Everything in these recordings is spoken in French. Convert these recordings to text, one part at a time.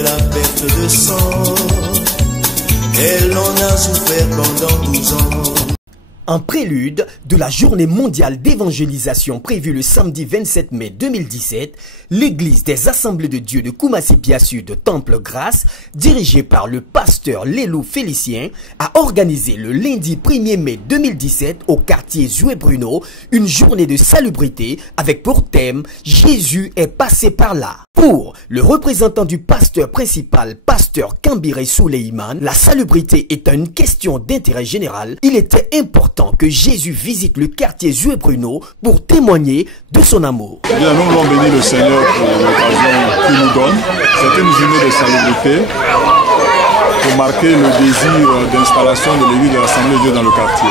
La perte de sang, elle en a souffert pendant 12 ans. En prélude de la journée mondiale d'évangélisation prévue le samedi 27 mai 2017, l'église des Assemblées de Dieu de Koumassi-Biassou de Temple-Grâce, dirigée par le pasteur Lélou Félicien, a organisé le lundi 1er mai 2017 au quartier Joué-Bruno une journée de salubrité avec pour thème « Jésus est passé par là ». Pour le représentant du pasteur principal, pasteur Kambiré Souleyman, la salubrité est une question d'intérêt général. Il était important que Jésus visite le quartier Joué-Bruno pour témoigner de son amour. Bien, nous voulons bénir le Seigneur pour l'occasion qu'il nous donne. C'est une journée de salubrité pour marquer le désir d'installation de l'église de l'Assemblée de Dieu dans le quartier.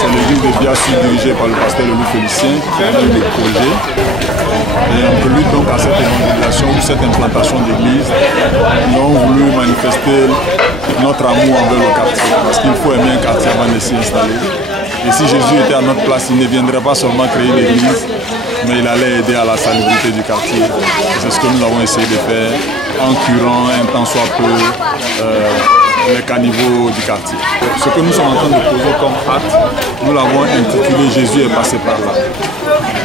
C'est l'église de Biassou dirigée par le pasteur Lélou Félicien qui a mené des projets. Et en prélude donc à cette évangélisation ou cette implantation d'église, nous avons voulu manifester notre amour envers le quartier. Parce qu'il faut aimer un quartier avant de s'y installer. Et si Jésus était à notre place, il ne viendrait pas seulement créer l'église, mais il allait aider à la salubrité du quartier. C'est ce que nous avons essayé de faire en curant un tant soit peu les caniveaux du quartier. Ce que nous sommes en train de poser comme acte, nous l'avons intitulé « Jésus est passé par là ».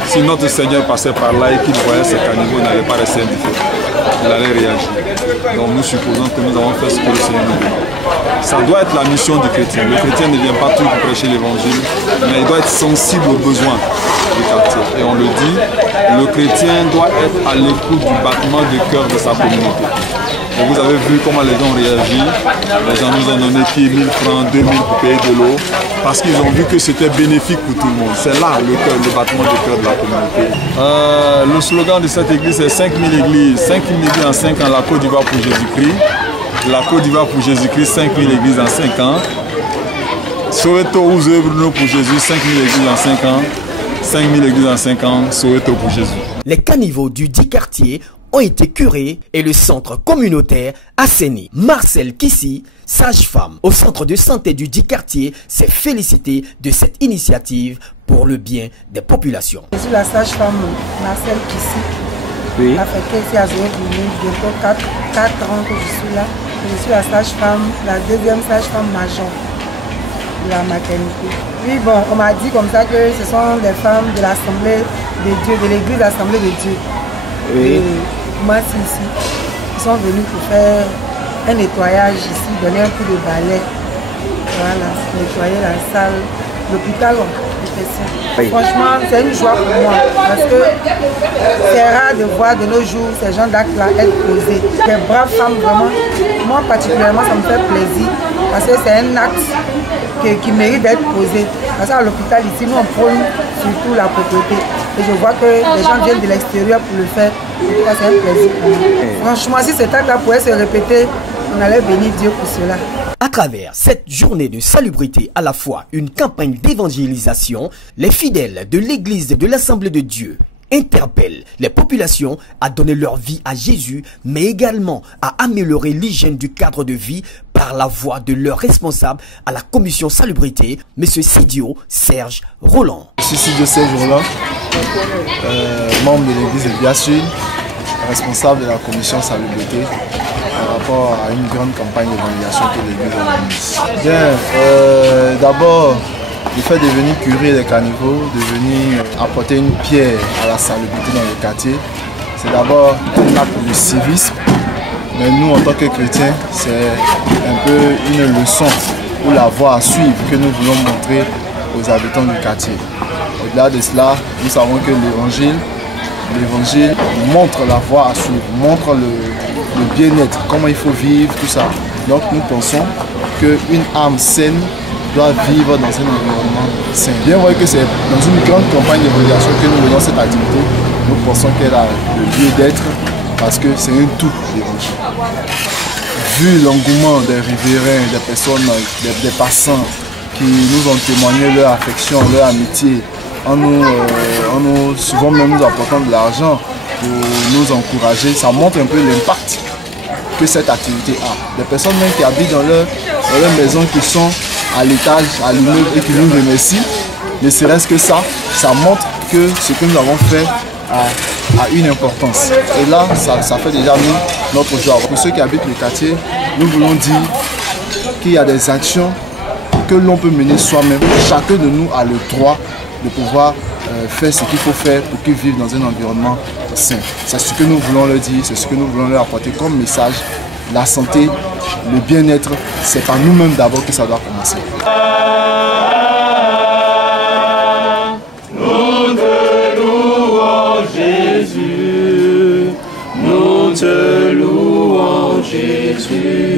Si notre Seigneur passait par là et qu'il voyait ces caniveaux, il n'allait pas rester indifférent. Il allait réagir. Donc nous supposons que nous avons fait ce que le Seigneur nous demande. Ça doit être la mission du chrétien. Le chrétien ne vient pas tout pour prêcher l'évangile, mais il doit être sensible aux besoins du quartier. Et on le dit, le chrétien doit être à l'écoute du battement du cœur de sa communauté. Et vous avez vu comment les gens ont réagi. Les gens nous ont donné 1000 francs, 2000 pour payer de l'eau, parce qu'ils ont vu que c'était bénéfique pour tout le monde. C'est là le battement du cœur de la communauté. Le slogan de cette église, c'est 5000 églises. 5000 églises en 5 ans, la Côte d'Ivoire pour Jésus-Christ. La Côte d'Ivoire pour Jésus-Christ, 5000 églises en 5 ans. Soweto ou Joué-Bruno pour Jésus, 5000 églises en 5 ans. 5000 églises en 5 ans, Soweto pour Jésus. Les caniveaux du dit quartier ont été curés et le centre communautaire assaini. Marcel Kissi, sage-femme au centre de santé du dit quartier, s'est félicité de cette initiative pour le bien des populations. Je suis la sage-femme Marcel Kissi. Oui. Affectée ici à Joué-Bruno, bientôt 4 ans que je suis là. Je suis la sage-femme, la deuxième sage-femme major de la maternité. Oui, bon, on m'a dit comme ça que ce sont les femmes de l'Assemblée de Dieu, de l'église Assemblée de Dieu. Oui. Moi, ici, ils sont venus pour faire un nettoyage ici, donner un coup de balai. Voilà, nettoyer la salle, l'hôpital. Oui. Franchement, c'est une joie pour moi parce que c'est rare de voir de nos jours ces gens d'actes-là être posés. Des braves femmes, vraiment, moi particulièrement, ça me fait plaisir parce que c'est un acte qui mérite d'être posé. Parce qu'à l'hôpital ici, nous on prône surtout la propreté. Et je vois que les gens viennent de l'extérieur pour le faire. C'est un plaisir pour moi. Franchement, si cet acte-là pouvait se répéter, on allait bénir Dieu pour cela. À travers cette journée de salubrité, à la fois une campagne d'évangélisation, les fidèles de l'église de l'Assemblée de Dieu interpellent les populations à donner leur vie à Jésus, mais également à améliorer l'hygiène du cadre de vie par la voix de leur responsable à la commission salubrité, M. Sidio Serge Roland. Je suis Sidio Serge Roland, membre de l'église de Biassou, responsable de la commission salubrité par rapport à une grande campagne d'évangélisation que l'église organise. Bien, d'abord, le fait de venir curer les caniveaux, de venir apporter une pierre à la salubrité dans le quartier, c'est d'abord un acte de civisme. Mais nous, en tant que chrétiens, c'est un peu une leçon ou la voie à suivre que nous voulons montrer aux habitants du quartier. Au-delà de cela, nous savons que l'évangile montre la voie à suivre, montre le bien-être, comment il faut vivre, tout ça. Donc nous pensons qu'une âme saine doit vivre dans un environnement sain. Bien vrai que c'est dans une grande campagne d'évaluation que nous menons cette activité, nous pensons qu'elle a le lieu d'être parce que c'est un tout l'évangile. Vu l'engouement des riverains, des personnes, des passants qui nous ont témoigné leur affection, leur amitié, en nous souvent même nous apportant de l'argent pour nous encourager, ça montre un peu l'impact que cette activité a. Des personnes même qui habitent dans leur maison, qui sont à l'étage, à l'immeuble et qui nous remercient, ne serait-ce que ça montre que ce que nous avons fait a une importance. Et là, ça fait déjà notre joie. Pour ceux qui habitent le quartier, nous voulons dire qu'il y a des actions que l'on peut mener soi-même. Chacun de nous a le droit de pouvoir faire ce qu'il faut faire pour qu'ils vivent dans un environnement sain. C'est ce que nous voulons leur dire, c'est ce que nous voulons leur apporter comme message. La santé, le bien-être, c'est par nous-mêmes d'abord que ça doit commencer. Nous te louons Jésus, nous te louons Jésus.